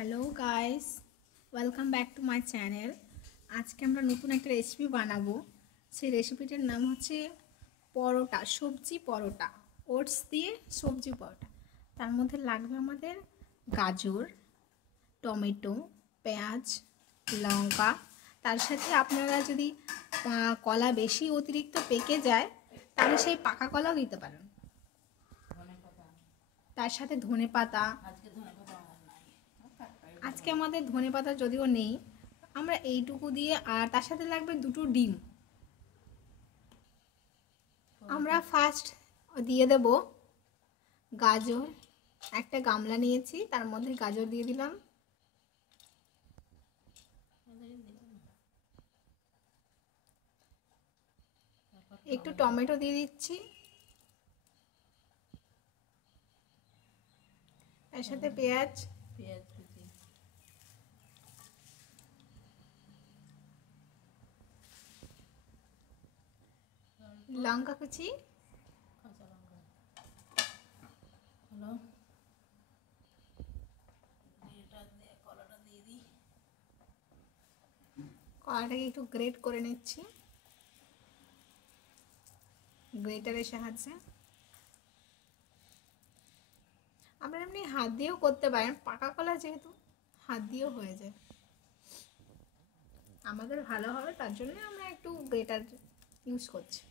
Hello guys, welcome back to my channel. আজকে আমরা নতুন একটা রেসিপি বানাবো। সেই রেসিপিটার নাম হচ্ছে পরোটা, সবজি পরোটা, ওটস দিয়ে সবজি পরোটা। তার মধ্যে লাগবে আমাদের গাজর, টমেটো, পেঁয়াজ, লঙ্কা। তার সাথে আপনারা যদি কলা বেশি অতিরিক্ত পেকে যায় তাহলে সেই পাকা কলাও দিতে পারেন। তার সাথে ধনেপাতা। আজকে আমাদের ধনেপাতা যদিও নেই, আমরা এইটুকু দিয়ে, আর তার সাথে লাগবে দুটো ডিম। আমরা ফার্স্ট দিয়ে দেব গাজর। একটা গামলা নিয়েছি, তার মধ্যে গাজর দিয়ে দিলাম। একটু টমেটো দিয়ে দিচ্ছি, তার সাথে পেঁয়াজ, লঙ্কা কুচি, কলাটাকে একটু গ্রেট করে নিচ্ছি গ্রেটারের সাহায্যে। আপনারা এমনি হাত দিয়েও করতে পারেন, পাকা কলা যেহেতু হাত দিয়েও হয়ে যায়। আমাদের ভালো হবে তার জন্য আমরা একটু গ্রেটার ইউজ করছি।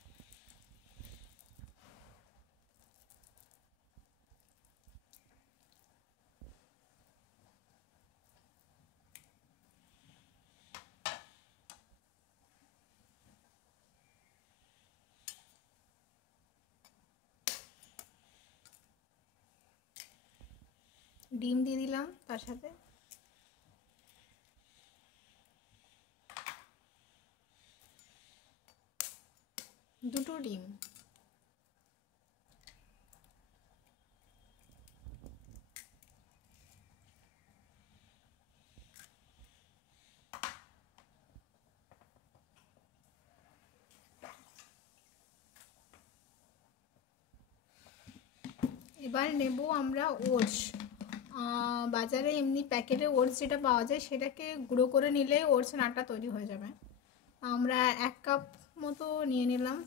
ডিম দিয়ে দিলাম তার সাথে। দুটো ডিম। এবার নেব আমরা ওটস। বাজারে এমনি প্যাকেটে ওটস যেটা পাওয়া যায় সেটাকে গুঁড়ো করে নিলে ওটসের আটা তৈরি হয়ে যাবে। আমরা 1 কাপ মতো নিয়ে নিলাম।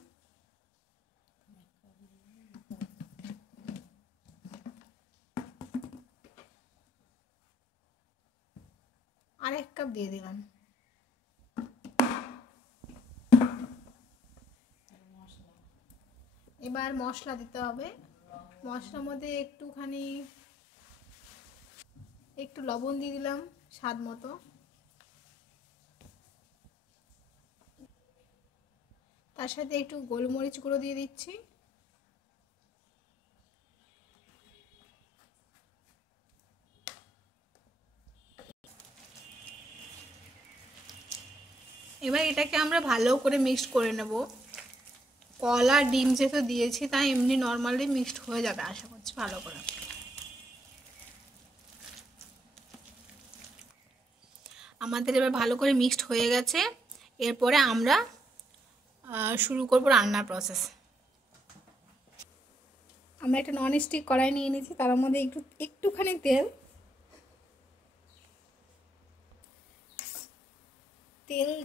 আর 1 কাপ দিয়ে দিলাম। এবার মশলা দিতে হবে। মশলার মধ্যে একটু লবণ দিয়ে দিলাম স্বাদ মতো। তার সাথে একটু গোলমরিচ গুঁড়ো দিয়ে দিচ্ছি। এবার এটাকে আমরা ভালো করে মিক্সড করে নেব। কলা ডিম যেহেতু দিয়েছি তাই এমনি নর্মালি মিক্সড হয়ে যাবে আশা করছি ভালো করে। আমাদের এবার ভালো করে মিক্সড হয়ে গেছে। এরপরে আমরা শুরু করব রান্নার প্রসেস। আমরা একটা নন স্টিক কড়াই নিয়ে নিয়েছি, তার মধ্যে একটুখানি তেল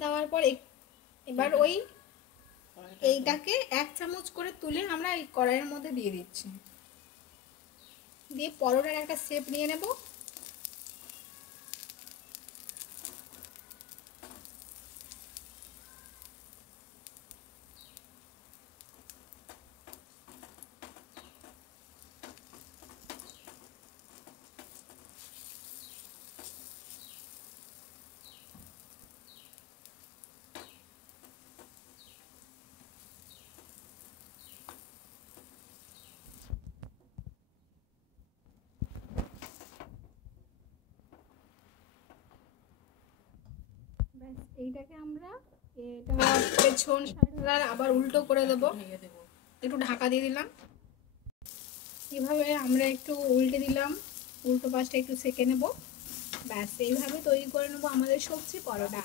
দেওয়ার পর এবার এইটাকে 1 চামচ করে তুলে আমরা এই কড়াইয়ের মধ্যে দিয়ে দিচ্ছি। দিয়ে পরোটার একটা শেপ নিয়ে নেব। এইটাকে আমরা পেছন সাইড আবার উল্টো করে দেব। একটু ঢাকা দিয়ে দিলাম। এভাবে আমরা একটু উল্টে দিলাম, উল্টো পাশটা একটু সেঁকে নেব। ব্যাস এইভাবে তৈরি করে নেব আমাদের সবজি পরোটা।